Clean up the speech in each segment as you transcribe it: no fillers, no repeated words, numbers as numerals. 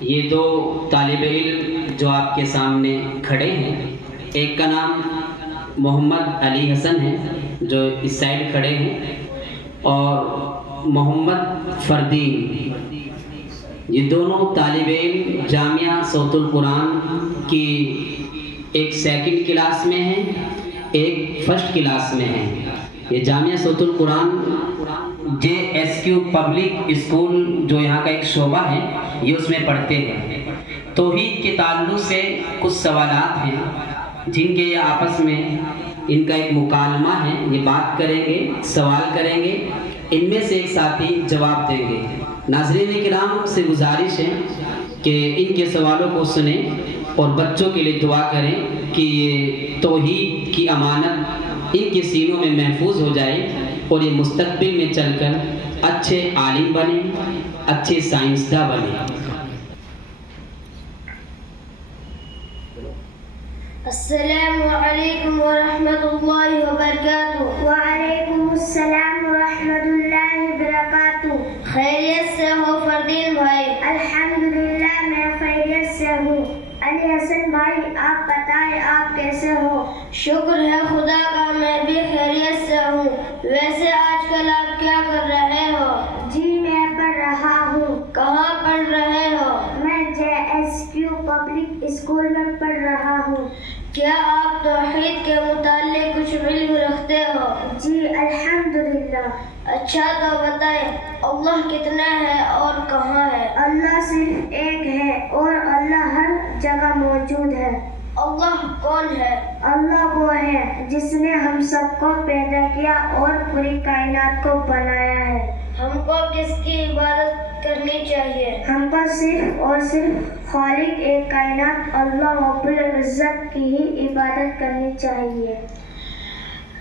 یہ دو طالب علم جو آپ کے سامنے کھڑے ہیں، ایک کا نام محمد علی حسن ہے جو اس سائڈ کھڑے ہیں، اور محمد فردین، یہ دونوں طالب علم جامعہ صوت القرآن کی ایک سیکنڈ کلاس میں ہیں، ایک فرسٹ کلاس میں ہیں۔ یہ جامعہ صوت القرآن JSQ پبلک اسکول جو یہاں کا ایک شعبہ ہے، یہ اس میں پڑھتے ہیں۔ توحید کے تعلق سے کچھ سوالات ہیں جن کے یہ آپس میں ان کا ایک مکالمہ ہے، یہ بات کریں گے، سوال کریں گے، ان میں سے ایک ساتھی جواب دیں گے۔ ناظرین کرام سے گزارش ہے کہ ان کے سوالوں کو سنیں اور بچوں کے لیے دعا کریں کہ یہ توحید کی امانت ان کے سینوں میں محفوظ ہو جائے اور یہ مستقبل میں چل کر اچھے عالم بنیں، اچھے سائنسداں بنیں۔ السلام علیکم ورحمۃ اللہ وبرکاتہ۔ وعلیکم السلام ورحمۃ اللہ وبرکاتہ۔ خیریت سے ہو فردین بھائی؟ الحمدللہ میں خیریت سے ہوں۔ علی حسن بھائی آپ بتائیں آپ کیسے ہو؟ شکر ہے خدا کا میں بھی خیریت سے ہوں۔ ویسے آج کل آپ کیا کر رہے ہو؟ جی میں پڑھ رہا ہوں۔ کہاں پڑھ رہے ہو؟ میں JSQ پبلک اسکول میں پڑھ رہا ہوں۔ کیا آپ توحید کے متعلق کچھ علم رکھتے ہو؟ جی الحمدللہ۔ اچھا تو بتائیں اللہ کتنا ہے اور کہاں ہے؟ اللہ صرف ایک ہے اور اللہ ہر جگہ موجود ہے۔ اللہ کون ہے؟ اللہ وہ ہے جس نے ہم سب کو پیدا کیا اور پوری کائنات کو بنایا ہے۔ ہم کو کس کی عبادت کرنی چاہیے؟ ہم کو صرف اور صرف خالق ایک کائنات اللہ رب العزت کی ہی عبادت کرنی چاہیے۔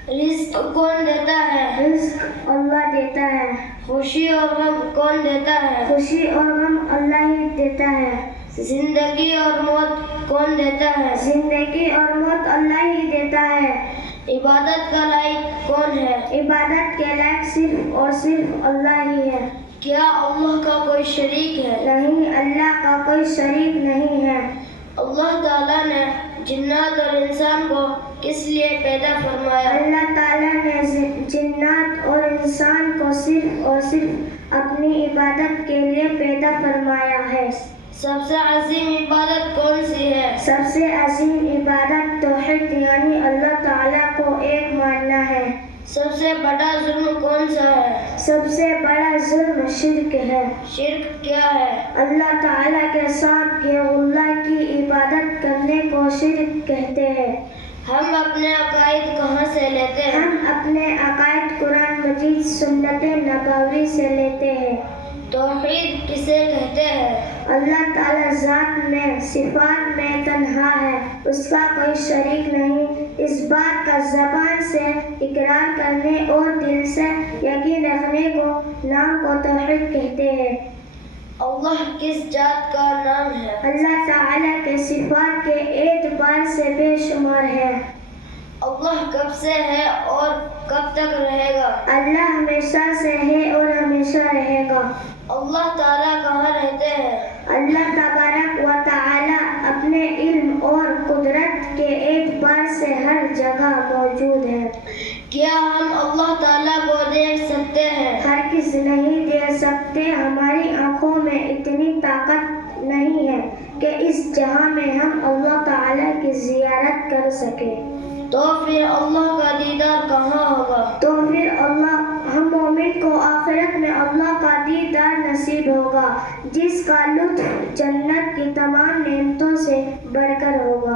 رزق کون دیتا ہے؟ رزق اللہ دیتا ہے۔ خوشی اور غم کون دیتا ہے؟ خوشی اور غم اللہ ہی دیتا ہے۔ زندگی اور موت کون دیتا ہے؟ زندگی اور موت اللہ ہی دیتا ہے۔ عبادت کا لائق کون ہے؟ عبادت کے لائق صرف اور صرف اللہ ہی ہے۔ کیا اللہ کا کوئی شریک ہے؟ نہیں، اللہ کا کوئی شریک نہیں ہے۔ اللہ تعالیٰ نے جنات اور انسان کو کس لیے پیدا فرمایا؟ اللہ تعالیٰ نے جنات اور انسان کو صرف اور صرف اپنی عبادت کے لیے پیدا فرمایا ہے۔ سب سے عظیم عبادت کون سی ہے؟ سب سے عظیم عبادت توحید یعنی اللہ تعالیٰ کو ایک ماننا ہے۔ سب سے بڑا ظلم کون سا ہے؟ سب سے بڑا ظلم شرک ہے۔ شرک کیا ہے؟ اللہ تعالیٰ کے ساتھ غیر اللہ کی عبادت کرنے کو شرک کہتے ہیں۔ ہم اپنے عقائد کہاں سے لیتے ہیں؟ ہم اپنے عقائد قرآن مجید سنت نبوی سے لیتے ہیں۔ توحید کسے کہتے ہیں؟ اللہ تعالیٰ ذات میں صفات میں تنہا ہے، اس کا کوئی شریک نہیں۔ اس بات کا زبان سے اقرار کرنے اور دل سے یقین رکھنے کو نام کو توحید کہتے ہیں۔ اللہ کس ذات کا نام ہے؟ اللہ تعالیٰ کے صفات کے اعتبار سے بے شمار ہے۔ اللہ کب سے ہے اور کب تک رہے گا؟ اللہ ہمیشہ سے ہے اور ہمیشہ رہے گا۔ اللہ تعالیٰ کہاں رہتے ہیں؟ اللہ تبارک و تعالیٰ اپنے علم اور قدرت کے اعتبار سے ہر جگہ موجود ہے۔ کیا ہم اللہ تعالیٰ کو دیکھ سکتے ہیں؟ ہرگز نہیں دیکھ سکتے۔ ہماری آنکھوں میں اتنی طاقت نہیں ہے کہ اس جہاں میں ہم اللہ تعالیٰ کی زیارت کر سکیں۔ تو پھر اللہ کا دیدار کہاں ہوگا؟ تو پھر ہم مومن کو آخرت میں اللہ کا دیدار نصیب ہوگا، جس کا لطف جنت کی تمام نعمتوں سے بڑھ کر ہوگا۔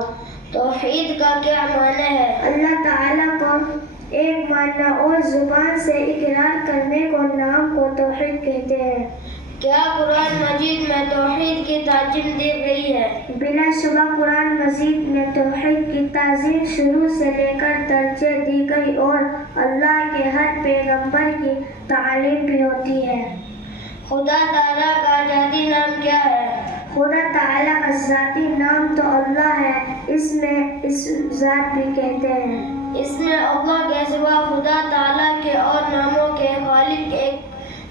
توحید کا کیا معنی ہے؟ اللہ تعالیٰ کو ایک ماننا اور زبان سے اقرار کرنے کو نام کو توحید کہتے ہیں۔ کیا قرآن مجید میں توحید کی تعظیم دی گئی ہے؟ بلا شبہ قرآن مجید میں توحید کی تعظیم شروع سے لے کر ترجیح دی گئی اور اللہ کے ہر پیغمبر کی تعلیم بھی ہوتی ہے۔ خدا تعالیٰ کا ذاتی نام کیا ہے؟ خدا تعالیٰ کا ذاتی نام تو اللہ ہے، اس ذات بھی کہتے ہیں۔ اس میں اللہ کے سوا خدا تعالیٰ کے اور ناموں کے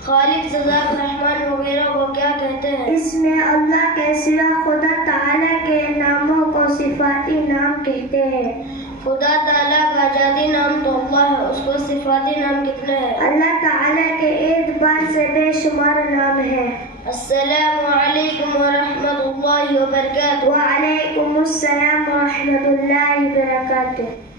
خالق ذات رحمان وغیرہ کو کیا کہتے ہیں؟ اس میں اللہ کے خدا تعالیٰ کا ذاتی نام تو اللہ ہے، اس کو صفاتی نام کتنے ہیں؟ اللہ تعالیٰ کے اعتبار سے بے شمار نام ہیں۔ السلام علیکم ورحمۃ اللہ وبرکاتہ۔ وعلیکم السلام ورحمۃ اللہ وبرکاتہ۔